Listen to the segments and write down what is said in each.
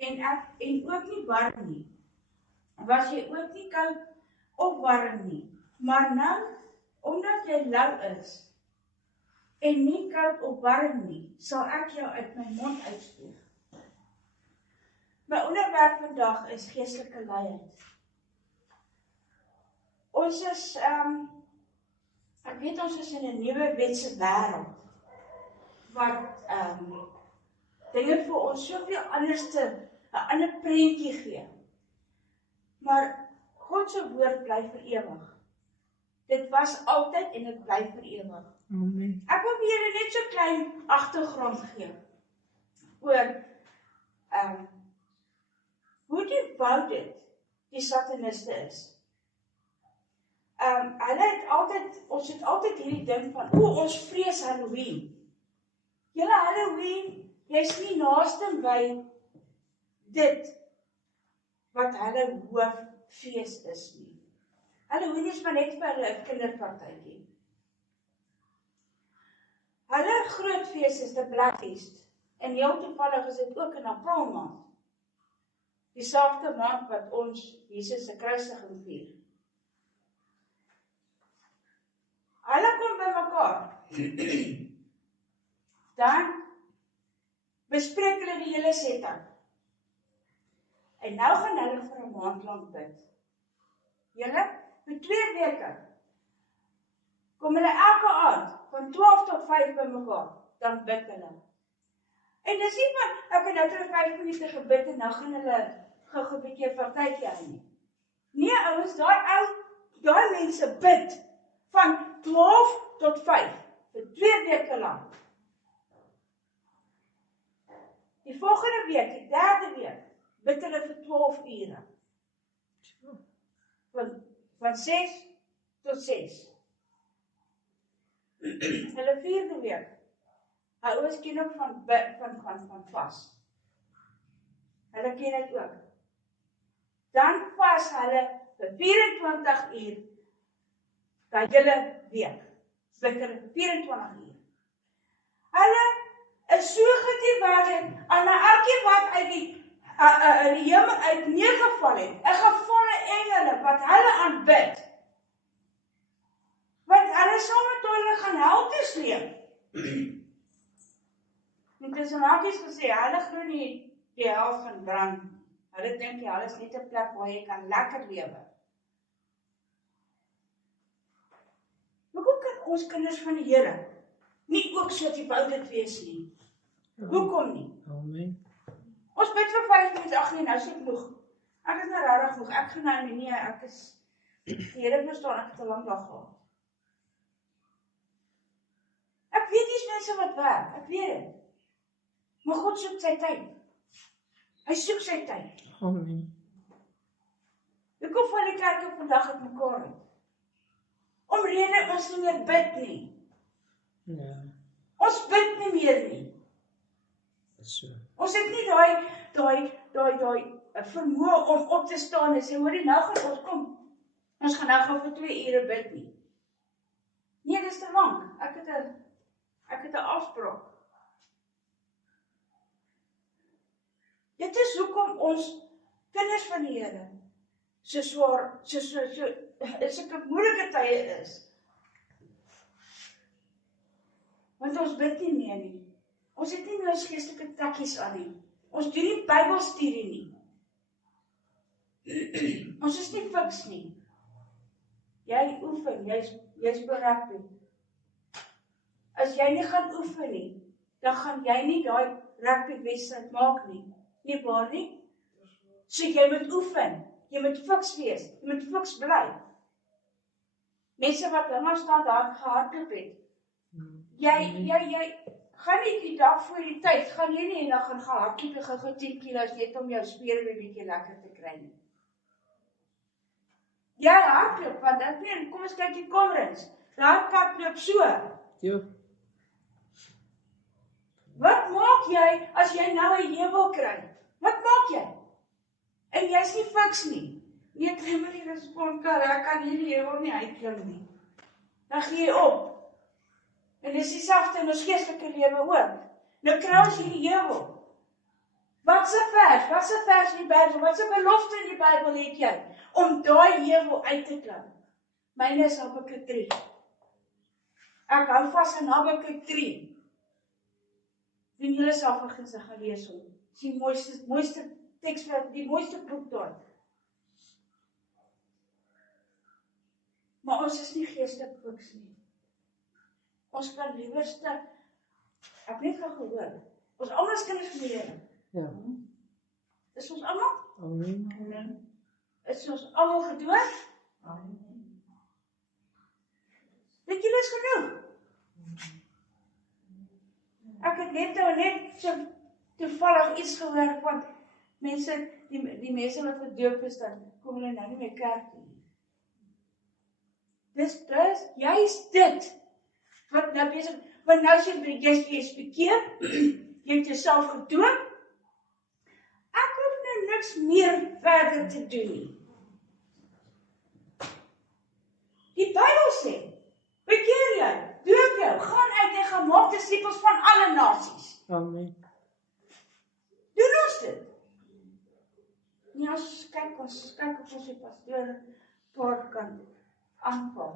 en ook nie warm nie. Was jy ook nie koud of warm nie. Maar nou, omdat jy lou is, en nie koud of warm nie, sal ek jou uit my mond uitspoeg. My onderwerp vandag is geestelike luiheid. Ons is, ek weet ons is in 'n nuwe wetse wêreld, wat dinge vir ons soveel anderste, 'n ander prentjie gee. Maar God se woord bly vir ewig. Dit was altyd en dit bly vir ewig. Amen. Ek wil vir julle net so klein agtergrond gee oor hoe devout die sataniste is. Ons het altyd hierdie ding van, ons vrees Halloween. Julle Halloween, jy's nie naaste by dit wat hulle hooffees is nie. Halloween is maar net vir hulle 'n kinderpartytjie. Hulle groot fees is die Black Feast. En heel toevallig is dit ook in April maand. Dieselfde maand wat ons Jesus se kruisiging vier. Hulle kom by mekaar. Dan bespreek hulle die hele setup. En nou gaan hulle vir 'n maand lank bid. Julle, vir 2 weke kom hulle elke aand van 12 tot 5 by mekaar, dan bid hulle. En dis nie van, ek het nou terug 5 minute gebid en nou gaan hulle gou 'n bietjie 'n partytjie hou nie. Nee ouens, daai mense bid van 12 tot 5 vir 2 weke lank. Die volgende week, die 3de week, bid hulle vir 12 ure. Van 6 tot 6. Hulle 4de week, hou ons ken ook van vas. Hulle ken dit ook. Dan vas hulle vir 24 uur, die hele week, bid hulle vir 24 uur. Hulle is so gedevout aan elkeen wat uit die hemel uit neergeval het, 'n gevalle engele wat hulle aanbid, wat hulle saam met hulle gaan hel toe sleep. En dis makies gesê, hulle glo nie die hel gaan brand. Hulle dink hel is net 'n plek waar jy kan lekker lewe. Hoekom kan ons kinders van die Here nie ook so devout wees nie? Hoekom nie? Amen. Ons bid vir 5 minute, ag nee, nou is dit genoeg. Ek is nou regtig genoeg. Ek gaan nou nie, ek is die Here verstaan, ek het 'n lang dag gehad. Ek weet dis mense wat werk, ek weet dit. Maar God soek sy tyd. Hy soek sy tyd. Amen. Hoekom val die kerke vandag uit mekaar uit? Omrede ons nie meer bid nie. Ja, Ons bid nie meer nie. so. Ons het nie daai vermoë om op te staan en sê, hoorie, nou gaan ons kom. Ons gaan nou gou vir 2 ure bid nie. Nee, dis te lank. Ek het 'n afspraak. Dit is hoekom ons kinders van die Here so swaar, so sulke moeilike tye is. Want ons bid nie meer nie. Ons het nie meer ons geestelike takkies aan nie. Ons doen nie Bybelstudie nie. Ons is nie fiks nie. Jy oefen, jy's berugtig. As jy nie gaan oefen nie, dan gaan jy nie daai rugby-wedstryd maak nie. Nie waar nie? So jy moet oefen. Jy moet fiks wees. Jy moet fiks bly. Mense wat langer staan daar gehardloop het. Jy gaan nie die dag voor die tyd, gaan jy nie en dan gaan hardloop en gou 10 kilos net om jou spiere 'n bietjie lekker te kry nie. Jy hardloop, want ek weet, kom ons kyk die Conference. Daai pad loop so. Ja. Wat maak jy as jy nou 'n heuwel kry? Wat maak jy? En jy's nie fiks nie. Nee, kry maar die respons kar, ek kan hierdie heuwel nie uitklim nie. Dan gee jy op. En dis dieselfde in ons geestelike lewe ook. Nou kry ons hierdie heuwel. Wat 'n vers in die Bybel, wat 'n belofte in die Bybel het jy, om daai heuwel uit te klim? Myne is Habakuk 3. Ek hou vas aan Habakuk 3. Doen julle self vergins gaan lees hom. Dis die mooiste teks, die mooiste boek daar. Maar ons is nie geestelik fiks nie. Ons kan liewerste, ek het net gehoor, ons almal is kinders van die Here. Ja. Is ons almal? Amen. Is ons almal gedoop? Weet julle is genoeg? Ek het net so toevallig iets gehoor van mense, die mense wat gedoop is, dan kom hulle nou nie meer kerk nie. Dis juist dit wat nou besig, want nou jy's bekeer, jy het jouself gedoop. Ek hoef nou niks meer verder te doen nie. Die Bybel sê, bekeer jou, doop jou, gaan uit en gaan maak disippels van alle nasies. Amen. Doen ons dit? Nee, ons kyk of ons die pastoor paar kan aanval.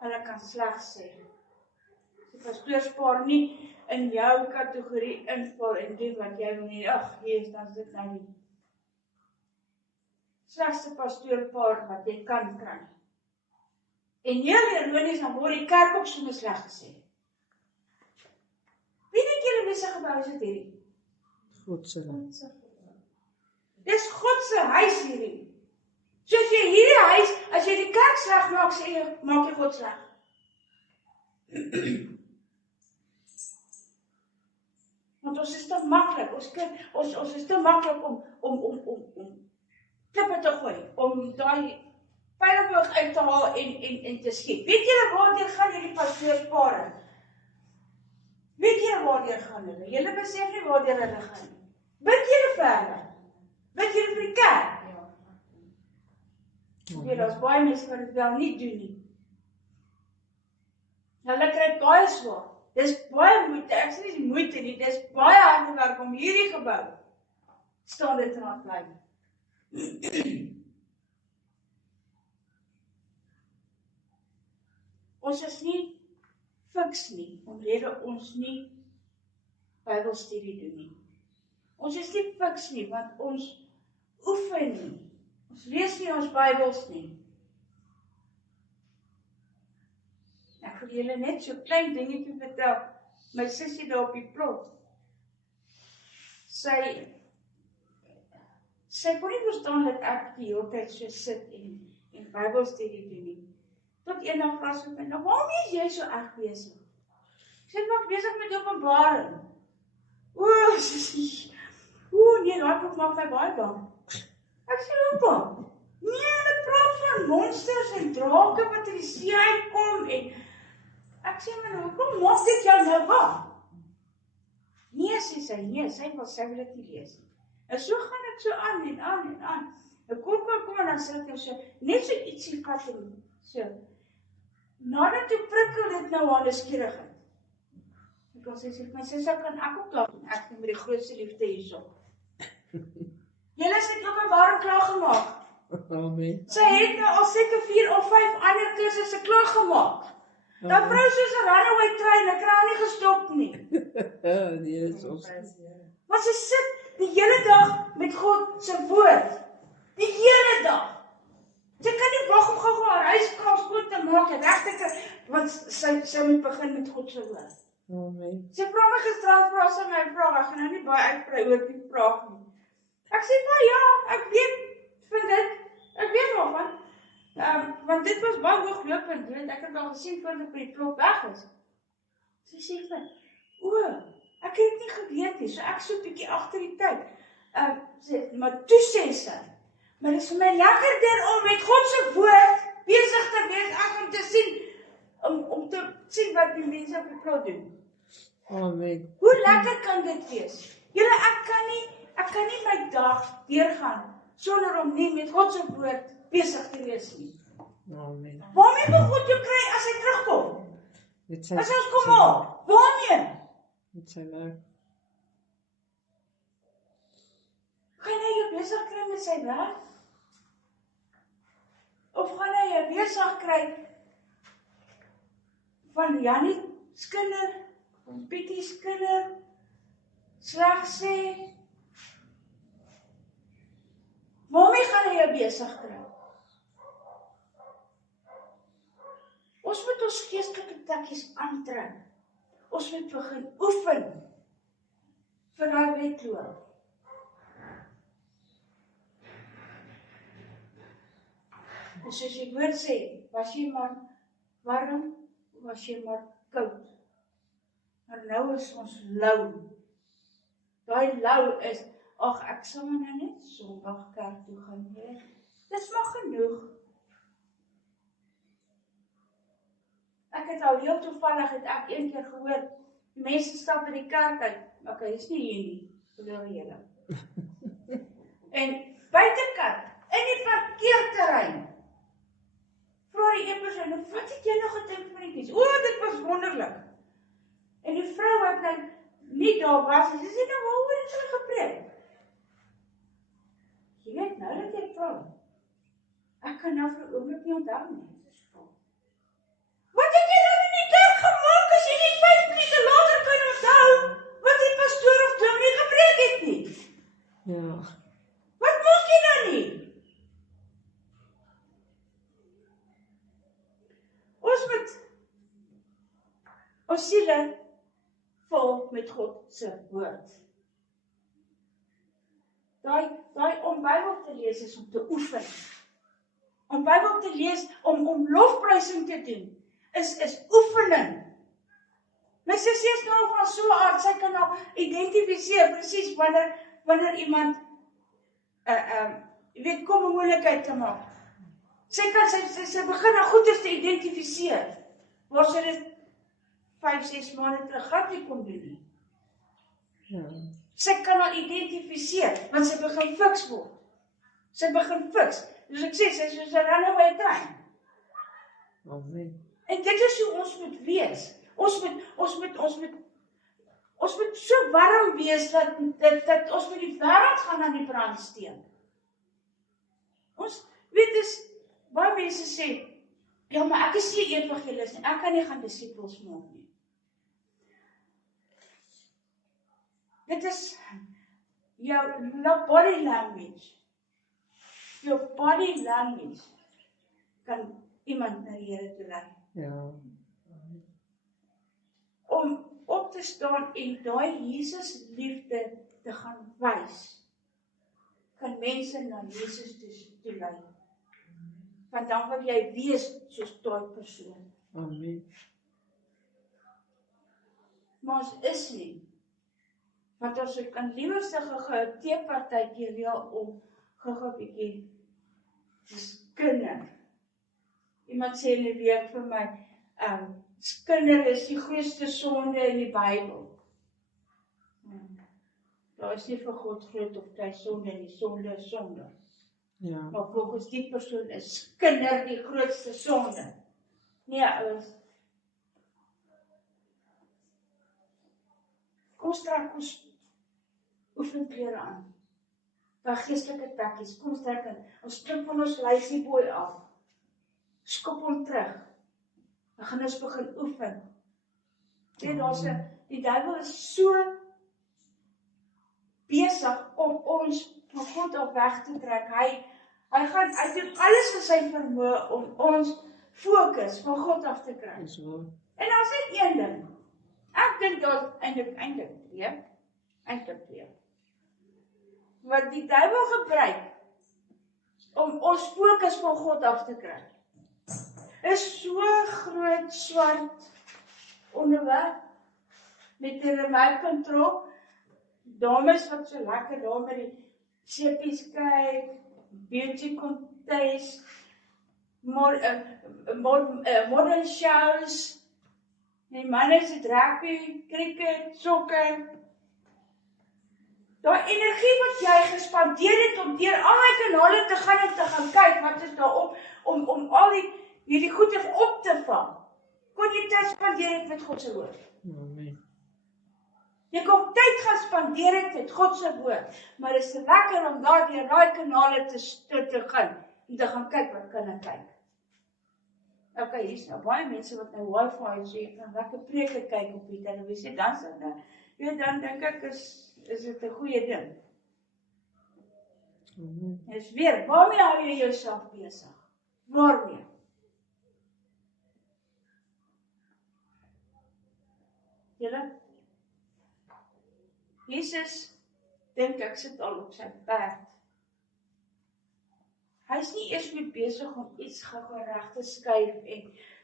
Hulle kan sleg sê. Die pastoorspaar nie in jou kategorie inval en doen wat jy wil nie. Ag, Jesus, dan is dit nou nie. Slegste pastoorpaar wat jy kan kry. En heel ironies, dan word die kerk ook so sleg gesê. Wie dink julle wie se gebou is dit hierdie? God se naam. Dis God se huis hierdie. So as jy hierdie huis, as jy die kerk sleg maak, sê jy, maak jy God sleg. Want ons is te maklik, ons is te maklik om klippe te gooi, om daai pylboog uit te haal en te skiet. Weet julle waartoe gaan hierdie pastoorspare? Weet julle waartoe gaan hulle? Julle besef nie waartoe hulle gaan nie. Bid julle verder? Bid julle vir die kerk? Ja, daar's baie mense wat dit wel nie doen nie. Hulle kry baie swaar. Dis baie moeite, ek sê nie die moeite nie, dis baie harde werk om hierdie gebou staande te laat bly. Ons is nie fiks nie, omrede ons nie Bybelstudie doen nie. Ons is nie fiks nie, want ons oefen nie. Ons lees nie ons Bybels nie. Ek wil julle net so klein dingetjie vertel. My sussie daar op die plot. Sy kon nie verstaan dat ek die hele tyd so sit en Bybelstudie doen nie. Tot eendag vra sy my, nou waarom is jy so erg besig? Ek sê, ek besig met Openbaring. Nee, daai boek maak my baie bang. Ek sê, hoekom? Nee, hulle praat van monsters en drake wat in die see uitkom en ek sê, maar hoekom maak dit jou nou bang? Nee, sê sy, nee, sy wil dit nie lees nie. En so gaan ek so aan en aan en aan. Ek kom en dan sê ek so, net so ietsie kat en so. Nadat toe prikkel dit nou aan die skierigheid. Ek sê, my sussie kan ek ook klaar doen. Ek doen met die grootste liefde hierso. Julle is dit Openbaring klaar gemaak. Amen. Sy het nou al seker 4 of 5 ander klusse klaar gemaak. Dat vrou soos 'n runaway trein, ek kry haar nie gestop nie. Nee, ons. Maar sy sit die hele dag met God se woord. Die hele dag. Sy kan nie wag om gou haar huiskaal skoon te maak en reg te kry, want sy moet begin met God se woord. Amen. Sy vra my gisterand, vra sy my vraag, ek gaan nou nie baie uitbrei oor die vraag nie. Ek sê, maar ja, ek weet waarvan. Want dit was baie hooglopend, ek het al gesien voordat ek by die klok weg is. Sy sê vir my, ek het dit nie geweet nie, so ek so 'n bietjie agter die tyd. Maar toe sê sy, maar dit is vir my lekkerder om met God se woord besig te wees, as om te sien, om te sien wat die mense op die plot doen. Amen. Hoe lekker kan dit wees? Julle, ek kan nie my dag deurgaan sonder om nie met God se woord besig te wees nie. Amen. Waarmee wil God jou kry as hy terugkom? As ons kom op, waarmee? Met sy werk. besig kry met sy werk? Of gaan hy 'n weerslag kry van Jannie skinder, van Pietie skinder, sleg sê? Waarmee gaan hy jou besig kry? Ons moet ons geestelike takkies aantrek. Ons moet begin oefen vir daai wedloop. En soos die woord sê, was jy maar warm, was jy maar koud. Maar nou is ons lou. Daai lou is, ag ek sal maar nou net Sondag kerk toe gaan hê. Dis maar genoeg. Ek het al heel toevallig het ek een keer gehoor, die mense stap by die kerk uit, okay, is nie hier nie, verloor julle. En buitekant, in die parkeerterrein, vra die een persoon, wat het jy nog gedink van die kies? O, dit was wonderlik. En die vrou wat nou nie daar was, sy sê nou, waaroor het hulle gepreek? Jy weet nou dat jy praat. Ek kan nou vir 'n oomblik nie onthou nie. Wat het jy dan in die kerk gemaak as jy nie 5 minute later kan onthou wat die pastoor of dominee gepreek het nie? Ja. Wat moes jy dan nie? Ons moet ons siele vul met God se woord. Daai om Bybel te lees is om te oefen. Om Bybel te lees, om lofprysing te doen, is oefening. My sussie is nou van so 'n aard, sy kan nou identifiseer presies wanneer iemand jy weet, kom 'n moeilikheid te maak. Sy begin nou goeders te identifiseer, waar sy dit 5-6 maande terug glad nie kon doen nie. Ja. Sy kan al identifiseer, want sy begin fiks word. Sy begin fiks. Dus ek sê, sy is soos 'n runaway trein. Amen. En dit is hoe ons moet wees. Ons moet so warm wees dat ons met die wêreld gaan aan die brand steek. Ons weet is baie mense sê, ja, maar ek is nie evangelis nie. Ek kan nie gaan disippels maak nie. Dit is jou body language. Jou body language kan iemand na die Here toe lei. Ja. Om op te staan en daai Jesus liefde te gaan wys, kan mense na Jesus toe lei. Want dan wil jy wees soos daai persoon. Amen. Maar ons is nie. Want ons kan liewer se gou-gou teepartytjie reël om gou-gou 'n bietjie te skinder. Iemand sê in die week vir my, skinder is die grootste sonde in die Bybel. Daar is nie vir God groot of klein sonde nie, sonde is sonde. Ja. Maar volgens die persoon is skinder die grootste sonde. Nee, ouers. Kom trek ons oefenklere aan. Daai geestelike takkies, kom trek in. Ons klip van ons lazyboy af. Skop hom terug. Dan gaan ons begin oefen. Die duiwel is so besig om ons van God af weg te trek. Hy doen alles in sy vermoë om ons fokus van God af te kry. Dis waar. En daar's net een ding. Ek dink daar's eintlik twee. Wat die duiwel gebruik om ons fokus van God af te kry, is so groot swart onderwerp met 'n remote control. Dames wat so lekker daar met die sepies kyk, beauty contest, modern shows, die manne sit rugby, cricket, sokker. Daai energie wat jy gespandeer het om deur al die kanale te gaan en te gaan kyk wat is daar om al hierdie goeders op te vang, kon jy tyd spandeer het met God se woord. Amen. Jy kan tyd gaan spandeer het met God se woord, maar dit is lekker om daar deur daai kanale te gaan, en te gaan kyk wat kan ek kyk. Okay, hier is nou baie mense wat nou wifi het, so jy kan lekker preke kyk op die televisie, dan dink ek is dit 'n goeie ding. Dis weer, waarmee hou jy jouself besig? Waarmee? Julle? Jesus, dink ek, sit al op sy perd. Hy is nie eers mee besig om iets gou reg te skuif en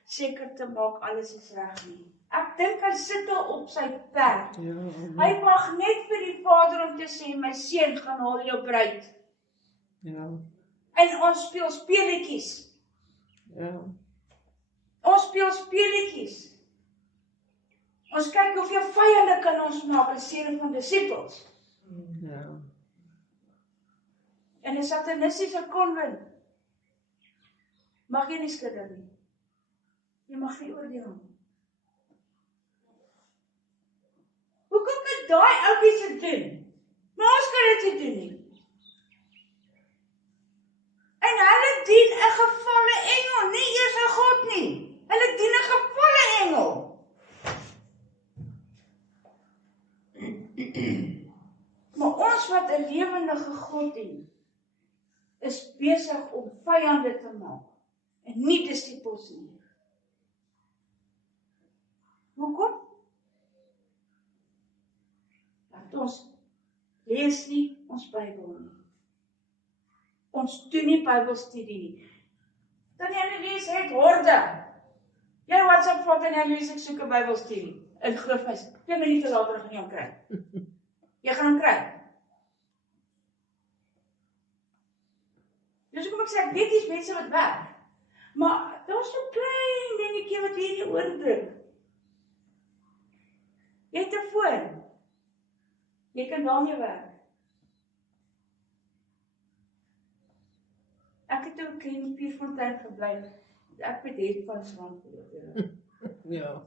seker te maak alles is reg nie. Ek dink hy sit al op sy perd. Ja, Hy wag net vir die Vader om te sê, my seun, gaan haal jou bruid. ja, En ons speel speletjies. ja, Ons speel speletjies. Ons kyk hoeveel vyande kan ons maak in serie van disippels. ja, En 'n satanistiese konvent mag jy nie skudder nie. Jy mag nie oordeel nie. Hoekom kan daai ouetjies dit doen? Maar ons kan dit nie doen nie. En hulle dien 'n gevalle engel, nie eers 'n God nie. Hulle dien 'n gevalle engel. Maar ons wat 'n lewendige God dien, is besig om vyande te maak en nie disippels nie. Hoekom? Want ons lees nie ons Bybel nie. Ons doen nie Bybelstudie nie. Tannie Annelies het horde. Jy WhatsApp vir Tannie Annelies, ek soek 'n Bybelstudie. En glo my, 2 minute later gaan jy hom kry. Jy gaan hom kry. Dus kom ek sê, ek weet dis mense wat werk. Maar daar's so klein dingetjie wat jy nie oordruk. Jy het 'n foon. Jy kan daarmee werk. Ek het ook in Pierfontein gebly. Ek het headphones rondgeloop. ja,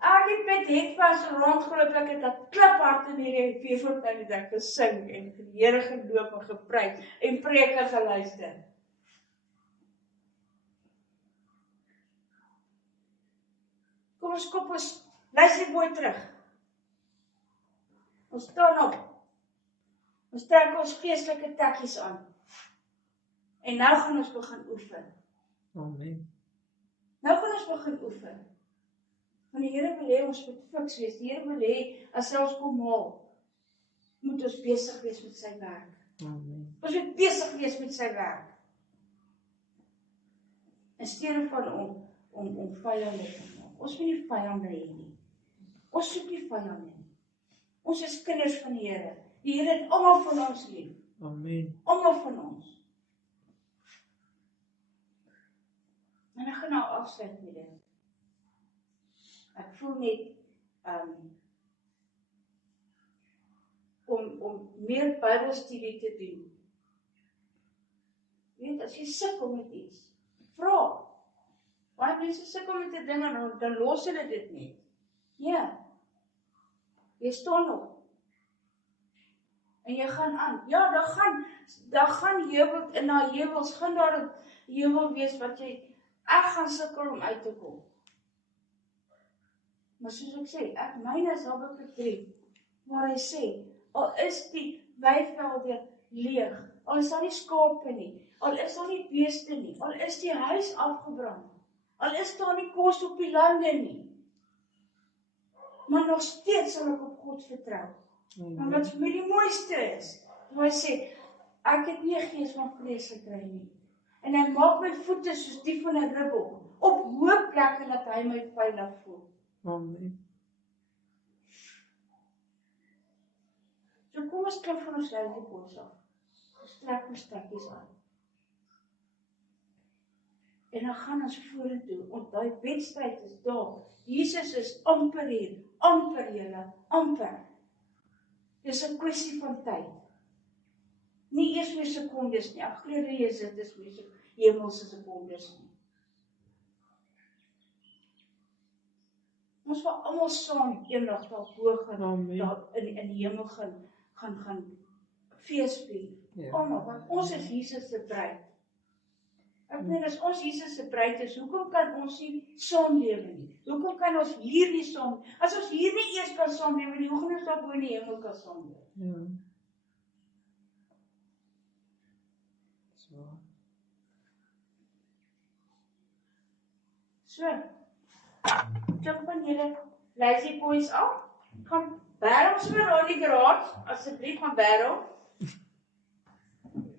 Ek het met headphones rondgeloop, ek het 'n kliphard in hierdie Pierfontein het ek gesing en die Here geloop en geprys en preke geluister. Kom ons kop ons luister mooi terug. Ons staan op. Ons trek ons geestelike tekkies aan. En nou gaan ons begin oefen. amen, Nou gaan ons begin oefen. Want die Here wil hê ons moet fiks wees. Die Here wil hê as ons kom haal, moet ons besig wees met sy werk. amen, Ons moet besig wees met sy werk. In steede van om vyande te maak. Ons moet nie vyande hê nie. Ons soek nie vyande nie. Ons is kinders van die Here. Die Here het almal van ons lief. amen, Almal van ons. En ek gaan nou afsluit met dit. Ek voel net om meer Bybelstudie te doen. Weet, as jy sukkel met iets, vra. Baie mense sukkel met 'n ding en dan los hulle dit net. Ja. Jy staan op. En jy gaan aan. Ja, daar gaan heuwel in daai heuwels, gaan daar 'n heuwel wees wat ek gaan sukkel om uit te kom. Maar soos ek sê, myne is Habakuk 3, waar hy sê, al is die weivelde leeg, al is daar nie skape nie, al is daar nie beeste nie, al is die huis afgebrand, al is daar nie kos op die lande nie, maar nog steeds sal ek op God vertrou. Maar wat vir my die mooiste is, waar hy sê, ek het nie 'n gees van vrees gekry nie. En hy maak my voete soos die van 'n ribbel, op hoë plekke dat hy my veilig voel. amen, So kom ons klip van ons lyfie af. Ons trek ons stukkies aan. En dan gaan ons vorentoe, want daai wedstryd is daar. Jesus is amper hier, amper julle, amper. Dis 'n kwessie van tyd. Nie eers meer sekondes nie. Ek glo nie is dit is meer so hemelse sekondes nie. Ons wil almal saam eendag daarbo gaan, Amen. daar in die hemel gaan fees vier. Ja. Almal, want ons is Jesus se bruid. Ek meen, as ons Jesus se bruid is, hoekom kan ons nie saamlewe nie? Hoekom kan ons hier nie saam, as ons hier nie eers kan saamlewe nie, hoe gaan ons daarbo in die hemel kan saamlewe? Ja. So. So, klink van julle lazy boys af, gaan bær ons vir al die garage, asseblief gaan bær hom,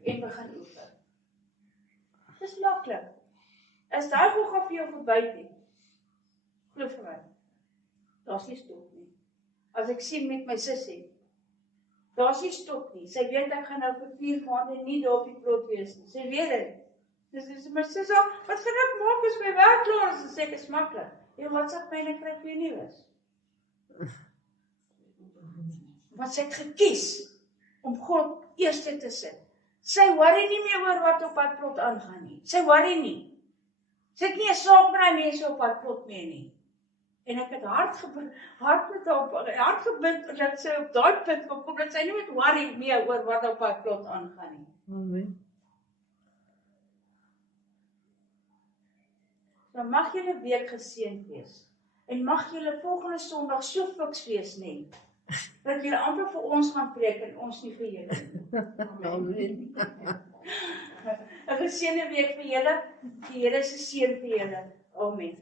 en begin oefen. Dis maklik. As daai gogga vir jou verbyt het, glo vir my, daar's nie stop nie. As ek sien met my sussie, daar's nie stop nie. Sy weet ek gaan nou vir 4 maande nie daar op die plot wees nie. Sy weet dit. Dis maar sy sê, wat gaan ek maak as my werk klaar is? Sy sê, dit is maklik. Ja, wat sê my, ek kry 2 nuus. Want sy het gekies om God eerste te sit. Sy worry nie meer oor wat op haar plot aangaan nie. Sy worry nie. Sy het nie 'n saak met die mense op haar plot meer nie. En ek het hard gebid dat sy op daai punt kan kom, dat sy nie met worry meer oor wat op haar plot aangaan nie. Amen. Dan mag julle week geseënd wees. En mag julle volgende Sondag so fiks wees nie, dat julle amper vir ons gaan preek en ons nie vir julle nie. Amen. 'n geseënde week vir julle. Die Here se seën vir julle. Amen.